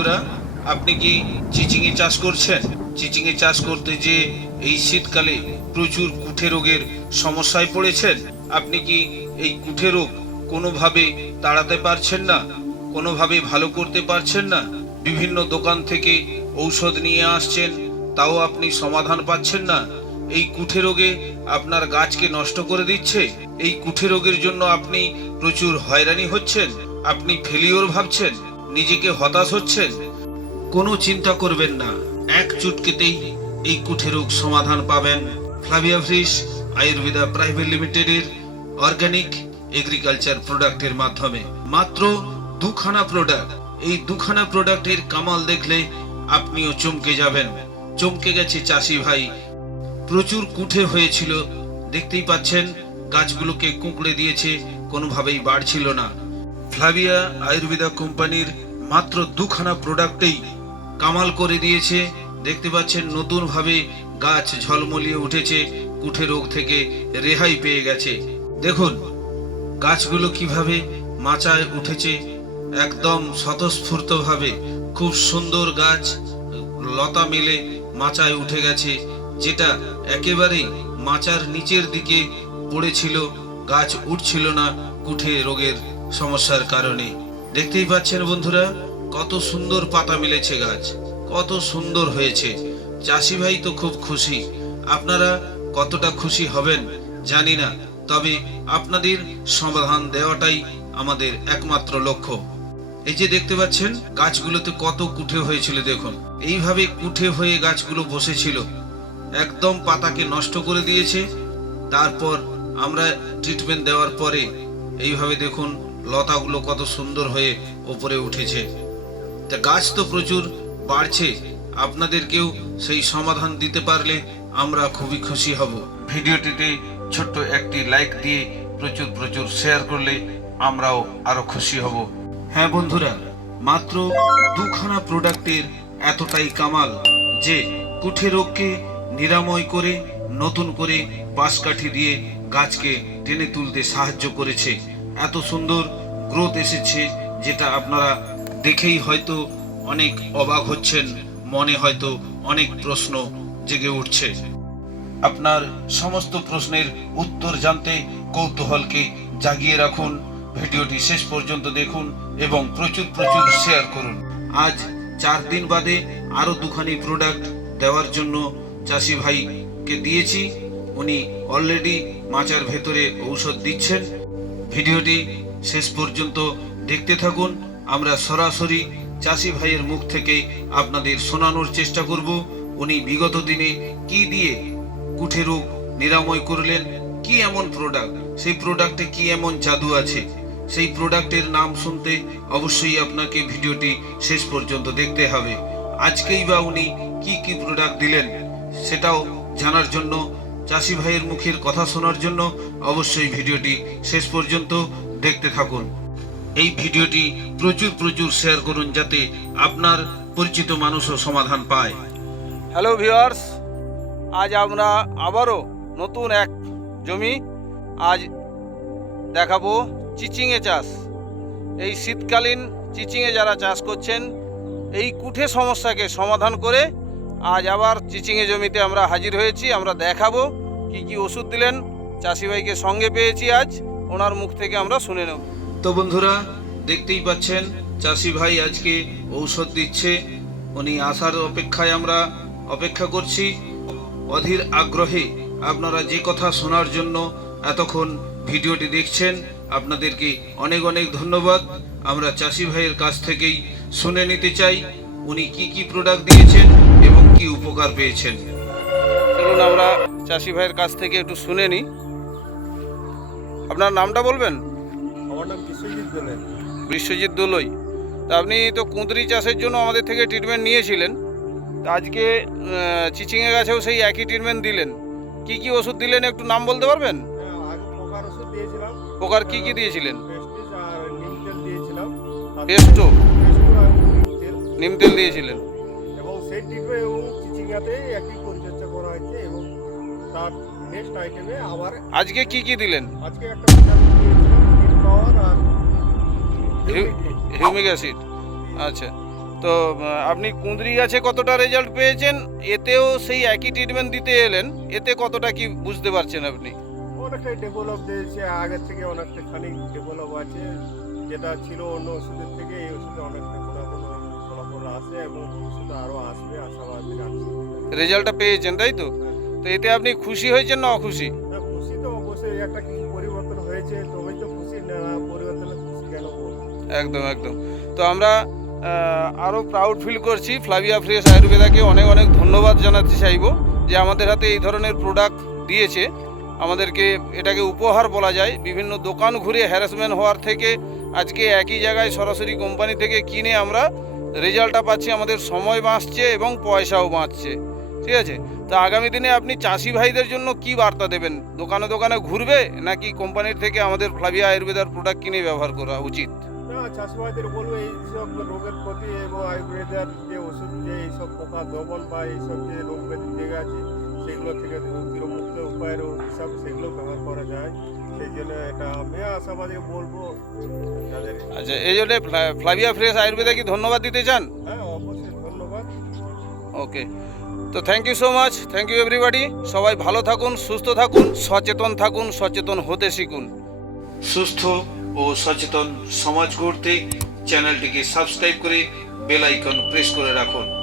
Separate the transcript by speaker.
Speaker 1: বন্ধুরা, আপনি কি চিচিঙে চাষ করছেন? চিচিঙে চাষ করতে যে এই শীতকালে প্রচুর কুঠে রোগের সমস্যায় পড়েছেন, আপনি কি এই কুঠে রোগ কোনোভাবে তাড়াতে পারছেন না? কোনোভাবে ভালো করতে পারছেন না? বিভিন্ন দোকান থেকে ঔষধ নিয়ে আসছেন, তাও আপনি সমাধান পাচ্ছেন না। এই কুঠে রোগে আপনার গাছকে নষ্ট করে দিচ্ছে। এই কুঠে রোগের জন্য আপনি প্রচুর হয়রানি হচ্ছেন, আপনি ফেলিওর ভাবছেন। নিজেকে হতাশ হচ্ছেন কোনো চিন্তা করবেন না। এক চুটকিতেই এই কুঠে রোগ সমাধান পাবেন ফ্লাভিয়া ফ্রিস আয়ুর্বেদা প্রাইভেট লিমিটেডের অর্গানিক এগ্রিকালচার প্রোডাক্টের মাধ্যমে। মাত্র দুখানা প্রোডাক্ট। এই দুখানা প্রোডাক্টের কামাল দেখলে আপনিও চমকে যাবেন। চমকে গেছে চাষি ভাই। প্রচুর কুঠে হয়েছিল। দেখতেই পাচ্ছেন, গাছগুলোকে কুঁকড়ে দিয়েছে, কোনোভাবেই বাড়ছিল না। ফ্লাভিয়া আয়ুর্বেদা কোম্পানির মাত্র দুখানা প্রোডাক্টেই কামাল করে দিয়েছে। দেখতে পাচ্ছেন, নতুনভাবে গাছ ঝলমলিয়ে উঠেছে, কুঠে রোগ থেকে রেহাই পেয়ে গেছে। দেখুন, গাছগুলো কীভাবে মাচায় উঠেছে। একদম স্বতঃস্ফূর্তভাবে খুব সুন্দর গাছ, লতা মেলে মাচায় উঠে গেছে, যেটা একেবারেই মাচার নিচের দিকে পড়েছিল, গাছ উঠছিল না কুঠে রোগের সমস্যার কারণে। দেখতেই পাচ্ছেন বন্ধুরা, কত সুন্দর পাতা মিলেছে গাছ, কত সুন্দর হয়েছে। চাষি ভাই তো খুব খুশি। আপনারা কতটা খুশি হবেন জানি না, তবে আপনাদের সমাধান দেওয়াটাই আমাদের একমাত্র লক্ষ্য। এই যে দেখতে পাচ্ছেন, গাছগুলোতে কত কুঠে হয়েছিল দেখুন। এইভাবে কুঠে হয়ে গাছগুলো বসেছিল। একদম পাতাকে নষ্ট করে দিয়েছে। তারপর আমরা ট্রিটমেন্ট দেওয়ার পরে এইভাবে দেখুন লতাগুলো কত সুন্দর হয়ে ওপরে উঠেছে। তা গাছ তো প্রচুর, বাড়ছে। আপনাদেরকেও সেই সমাধান দিতে পারলে আমরা খুবই খুশি হব। ভিডিওটিতে ছোট্ট একটি লাইক দিয়ে প্রচুর প্রচুর শেয়ার করলে আমরাও আরও খুশি হব। হ্যাঁ বন্ধুরা, মাত্র দুখানা প্রোডাক্টের এতটাই কামাল যে কুঠে রোগকে নিরাময় করে, নতুন করে বাঁশকাঠি দিয়ে গাছকে টেনে তুলতে সাহায্য করেছে। এত সুন্দর গ্রোথ এসেছে যেটা আপনারা দেখেই হয়তো অনেক অবাক হচ্ছেন, মনে হয়তো অনেক প্রশ্ন জেগে উঠছে। আপনার সমস্ত প্রশ্নের উত্তর জানতে কৌতূহলকে জাগিয়ে রাখুন, ভিডিওটি শেষ পর্যন্ত দেখুন এবং প্রচুর প্রচুর শেয়ার করুন। আজ চার দিন বাদে আরও দুখানি প্রোডাক্ট দেওয়ার জন্য চাষি ভাইকে দিয়েছি। উনি অলরেডি মাচার ভেতরে ঔষধ দিচ্ছেন। ভিডিওটি শেষ পর্যন্ত দেখতে থাকুন। আমরা সরাসরি চাষি ভাইয়ের মুখ থেকে আপনাদের শোনানোর চেষ্টা করব। উনি বিগত দিনে কি দিয়ে কুঠে রোগ নিরাময় করলেন? কি এমন প্রোডাক্ট সেই প্রোডাক্টে কি এমন জাদু আছে? সেই প্রোডাক্টের নাম শুনতে অবশ্যই আপনাকে ভিডিওটি শেষ পর্যন্ত দেখতে হবে। আজকেই বা উনি কি কি প্রোডাক্ট দিলেন, সেটাও জানার জন্য চাষি ভাইয়ের মুখের কথা শোনার জন্য অবশ্যই ভিডিওটি শেষ পর্যন্ত দেখতে থাকুন। এই ভিডিওটি প্রচুর প্রচুর শেয়ার করুন যাতে আপনার পরিচিত মানুষও সমাধান পায়।
Speaker 2: হ্যালো ভিওয়ার্স আজ আমরা আবারও নতুন এক জমি আজ দেখাবো চিচিংয়ে চাষ। এই শীতকালীন চিচিংয়ে যারা চাষ করছেন, এই কুঠে সমস্যাকে সমাধান করে আজ আবার চিচিংয়ে জমিতে আমরা হাজির হয়েছি, আমরা দেখাবো কি কি ওষুধ দিলেন চাষি ভাইকে সঙ্গে পেয়েছি আজ, ওনার মুখ থেকে আমরা শুনে নেব।
Speaker 1: তো বন্ধুরা, দেখতেই পাচ্ছেন চাষি ভাই আজকে ঔষধ দিচ্ছে, উনি আসার অপেক্ষায় আমরা অপেক্ষা করছি। অধীর আগ্রহে আপনারা যে কথা শোনার জন্য এতক্ষণ ভিডিওটি দেখছেন, আপনাদেরকে অনেক অনেক ধন্যবাদ। আমরা চাষি ভাইয়ের কাছ থেকেই শুনে নিতে চাই। উনি কি কি প্রোডাক্ট দিয়েছেন এবং কি উপকার পেয়েছেন?
Speaker 2: চলুন আমরা চাষি ভাইয়ের কাছ থেকে একটু শুনে নিই। আপনার নামটা বলবেন?
Speaker 3: আমার নাম বিশ্বজিৎ দোলে।
Speaker 2: বিশ্বজিৎ দোলই। তা আপনি তো কুঁদরি চাষের জন্য আমাদের থেকে ট্রিটমেন্ট নিয়েছিলেন। তা আজকে চিচিঙে গাছেও সেই একই ট্রিটমেন্ট দিলেন। কি কি ওষুধ দিলেন একটু নাম বলতে পারবেন?
Speaker 3: হ্যাঁ, আগে পোকার ওষুধ দিয়েছিলাম।
Speaker 2: পোকার কি কি দিয়েছিলেন? পেস্টো
Speaker 3: নিম তেল
Speaker 2: দিয়েছিলেন।
Speaker 3: এবং সেই টিপে এবং চিচিঙ্গাতে একই পরিচর্যা করা হয়েছে এবং তার নেক্সট আইটেমে আবার
Speaker 2: আজকে কি কি দিলেন?
Speaker 3: আজকে একটা ভিটামিন পাওয়ার আর
Speaker 2: হিউমিক অ্যাসিড আচ্ছা। তো আপনি কুঁদরি গাছে কতটা রেজাল্ট পেয়েছেন? এতেও সেই একই ট্রিটমেন্ট দিতে এলেন। এতে কতটা কি বুঝতে পারছেন আপনি?
Speaker 3: অনেকটাই ডেভেলপ দিয়েছে আগের থেকে অনেকটা খানিক ডেভেলপ আছে। যেটা ছিল অন্য ওষুধের থেকে এই ওষুধে অনেকটা আসে এবং ভবিষ্যতে আরও আসবে আশাবাদী রাখছি।
Speaker 2: রেজাল্টটা পেয়েছেন তাই তো? তো এতে আপনি খুশি হয়েছেন না অখুশি?
Speaker 3: হ্যাঁ, খুশি তো অবশ্যই একটা কিছু পরিবর্তন হয়েছে তবেই তো খুশি না পরিবর্তনে খুশি কেন
Speaker 2: একদম একদম। তো আমরা আরও প্রাউড ফিল করছি ফ্লাভিয়া ফ্রেশ আয়ুর্বেদাকে অনেক অনেক ধন্যবাদ জানাতে চাইব যে আমাদের হাতে এই ধরনের প্রোডাক্ট দিয়েছে। আমাদেরকে এটাকে উপহার বলা যায়। বিভিন্ন দোকান ঘুরে হ্যারাসমেন্ট হওয়ার থেকে আজকে একই জায়গায় সরাসরি কোম্পানি থেকে কিনে আমরা রেজাল্টটা পাচ্ছি, আমাদের সময় বাঁচছে এবং পয়সাও বাঁচছে। ঠিক আছে? তো আগামী দিনে আপনি চাষি ভাইদের জন্য কি বার্তা দেবেন? দোকানে দোকানে ঘুরবে নাকি কোম্পানির থেকে আমাদের ফ্লাভিয়া আয়ুর্বেদার প্রোডাক্ট কিনে ব্যবহার করা উচিত?
Speaker 3: চাষি ভাইদের বলব রোগের প্রতি এবং আয়ুর্বেদার যে ওষুধ, যে এইসব পোকা দমন বা এইসব যে রোগ ব্যাধি আছে সেগুলো থেকে চিরমুক্ত উপায়ের হিসাবে সেগুলো ব্যবহার করা যায়। সেই জন্য এটা আমি আশাবাদী বলব যাদের
Speaker 2: আচ্ছা এই জন্য ফ্লা- ফ্লাভিয়া ফ্রেশ আয়ুর্বেদা কি ধন্যবাদ দিতে চান?
Speaker 3: হ্যাঁ অবশ্যই ধন্যবাদ।
Speaker 2: ওকে। তো thank you so much thank you everybody সবাই ভালো থাকুন সুস্থ থাকুন সচেতন থাকুন সচেতন হতে শিখুন।
Speaker 1: সুস্থ ও সচেতন সমাজ গড়তে চ্যানেলটিকে সাবস্ক্রাইব করে বেল আইকন প্রেস করে রাখুন।